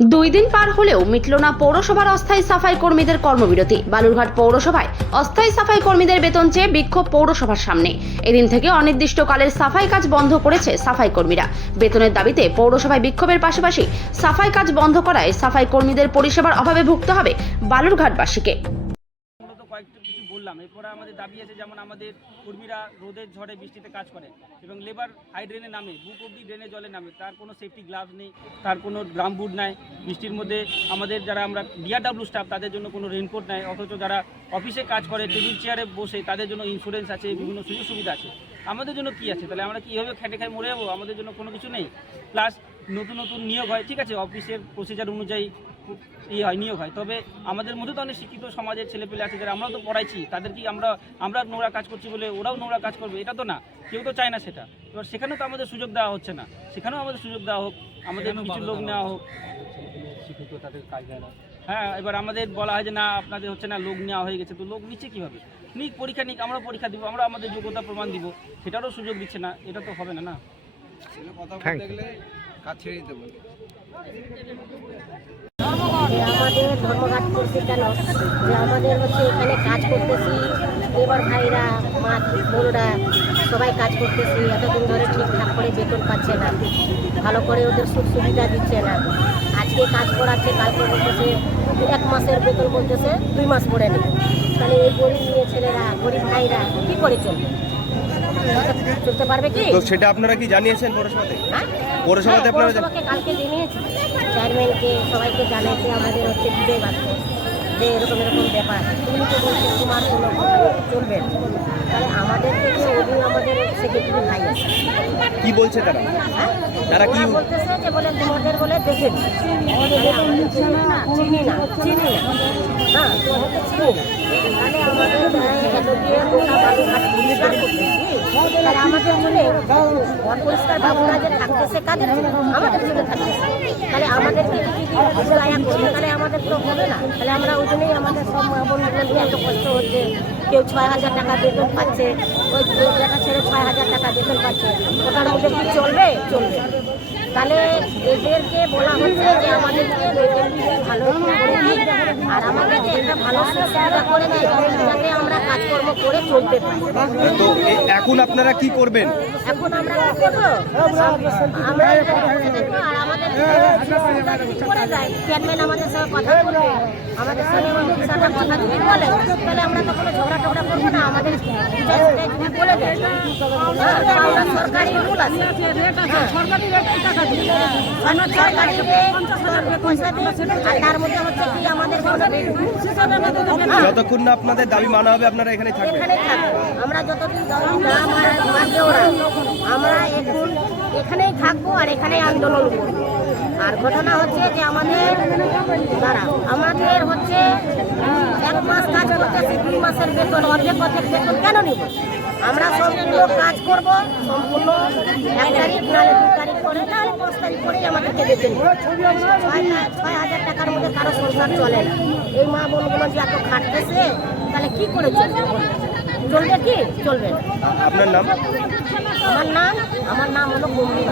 দুই দিন পার হলেও মিটল না পৌরসভার অস্থায়ী সাফাই কর্মীদের কর্মবিরতি। বালুরঘাট পৌরসভায় অস্থায়ী সাফাই কর্মীদের বেতন চেয়ে বিক্ষোভ পৌরসভার সামনে। এদিন থেকে অনির্দিষ্টকালের সাফাই কাজ বন্ধ করেছে সাফাই কর্মীরা। বেতনের দাবিতে পৌরসভায় বিক্ষোভের পাশাপাশি সাফাই কাজ বন্ধ করায় সাফাই কর্মীদের পরিষেবার অভাবে ভুগতে হবে বালুরঘাটবাসীকে। কিছু বললাম, এরপরে আমাদের দাবি আছে, যেমন আমাদের কর্মীরা রোদের ঝড়ে বৃষ্টিতে কাজ করে এবং লেবার হাই ড্রেনে নামে, বুক অব্দি ড্রেনে জলে নামে, তার কোনো সেফটি গ্লাভস নেই, তার কোনো ড্রাম বুট নাই। বৃষ্টির মধ্যে আমাদের যারা আমরা ডিআরডব্লিউ স্টাফ তাদের জন্য কোনো রেইনকোট নাই, অথচ যারা অফিসে কাজ করে টেবিল চেয়ারে বসে তাদের জন্য ইন্স্যুরেন্স আছে, বিভিন্ন সুযোগ সুবিধা আছে। আমাদের জন্য কি আছে? তাহলে আমরা কীভাবে খেটে খাই মরে যাবো? আমাদের জন্য কোনো কিছু নেই। প্লাস নতুন নতুন নিয়োগ হয়, ঠিক আছে, অফিসের প্রসিজার অনুযায়ী নিয়োগ হয়, তবে আমাদের মধ্যে তো অনেক শিক্ষিত সমাজের ছেলেপেলে আছে যারা আমরাও তো পড়াইছি, তাদের কি আমরা নোংরা কাজ করছি বলে ওরাও নোংরা কাজ করবে? এটা তো না, কেউ তো চায় না সেটা। এবার সেখানেও তো আমাদের সুযোগ দেওয়া হচ্ছে না, সেখানেও আমাদের সুযোগ দেওয়া হোক, আমাদের কিছু লোক নেওয়া হোক। শিক্ষিত তাদের কাজ দেয় না। হ্যাঁ, এবার আমাদের বলা হয় যে না আপনাদের হচ্ছে না, লোক নেওয়া হয়ে গেছে। তো লোক নিচ্ছে কীভাবে? নিক, পরীক্ষা নিক, আমরা পরীক্ষা দিব, আমরা আমাদের যোগ্যতা প্রমাণ দিব, সেটারও সুযোগ দিচ্ছে না। এটা তো হবে না। না, কথা বলতে গেলে কাজ ছেড়ে দিতে বলে। আমাদের ধর্মঘাট করছে কেন? যে আমাদের হচ্ছে এখানে কাজ করতেছি, এবার ভাইরা মা বোনরা সবাই কাজ করতেছি, এতদিন ধরে ঠিকঠাক করে বেতন পাচ্ছে না, ভালো করে ওদের সুখ সুবিধা দিচ্ছে না। আজকে কাজ করাচ্ছে, কালকে বলতেছে 1 মাসের বেতন বলতেছে 2 মাস পরে নেবে। তাহলে এই গরিব মেয়ে ছেলেরা, গরিব ভাইরা কী করে চলবে? চলতে পারবে কি? তো সেটা আপনারা কি জানিয়েছেন পৌরসভাতে? হ্যাঁ, পৌরসভাতে আপনারা পৌরসভাকে কালকে জানিয়েছি, চেয়ারম্যানকে সবাইকে জানিয়েছে, আমাদের হচ্ছে বিজয় বাস্ত যে এরকম এরকম ব্যাপার। তুমি তো বলছে তোমার কোনো চলবে না। তাহলে আমাদের থেকে ওদিন আমাদের সেক্রেটারি ভাই আছে, কি বলছে তারা? তারা কি বলতেছে যে বলে তোমাদের বলে দেখে চিনি না হ্যাঁ, তোমাদেরকে চিনি না। তাহলে আমাদের এত দিয়ে গোটা বালুঘাট পরিষ্কার করতেছি, তাহলে আমাদের জন্য অপরিষ্কার বাবুরা যে থাকতেছে কাদের জন্য? আমাদের জন্য থাকতেছে। তাহলে আমাদেরকে যদি দয়া করবে তাহলে আমাদের তো হবে না। তাহলে আমরা ওই জন্যই আমাদের সব বন্ধুদের এত কষ্ট হচ্ছে। কেউ 6,000 টাকা বেতন পাচ্ছে, ওই যেটা ছেড়ে 6,000 টাকা বেতন পাচ্ছে, ওটার মধ্যে কি চলবে? চলবে। তাহলে এদেরকে বলা হচ্ছে যে আমাদেরকে ভালো করে দিই আর আমাদেরকে একটা ভালো সুবিধা করে দিই, যাতে আমরা কাজকর্ম করে চলতে পারি। তো এখন আপনারা কি করবেন? এখন আমরা কি করবো? আমরা আর আমাদের করে যায় চেয়ারম্যান আমাদের সঙ্গে কথা বলবে, আমাদের সঙ্গে সাথে কথা যদি বলে তাহলে আমরা তো কোনো ঝগড়া টগড়া করবো না। আমাদের যদি বলে দেয় আমরা সরকারি রুল আছে, সরকারি পয়সা দিই, আর তার মধ্যে হচ্ছে কি আমাদের যতক্ষণ না আপনাদের দাবি মানা হবে আপনারা এখানে থাকবেন? এখানেই থাকবো আমরা, যতদিন না মানবে ওরা, আমরা এখন এখানেই থাকবো আর এখানেই আন্দোলন করবো। আর ঘটনা হচ্ছে যে আমাদের হচ্ছে 1 মাস কাজ করতেছি, 2 মাসের বেতন, অর্ধেক বেতন কেন নিব? আমরা সম্পূর্ণ কাজ করব, সম্পূর্ণ 1 তারিখ নাহলে 2 তারিখ পরে নাহলে 5 তারিখ পরেই আমাদেরকে বেতন দিবে। 6,000 টাকার মধ্যে কারো সংসার চলে না। এই মা বোনগুলো যে এত খাটতেছে, তাহলে কি করে চলবে? চলবে কি? চলবে না। আপনার নাম? আমার নাম হলো গম্ভীর।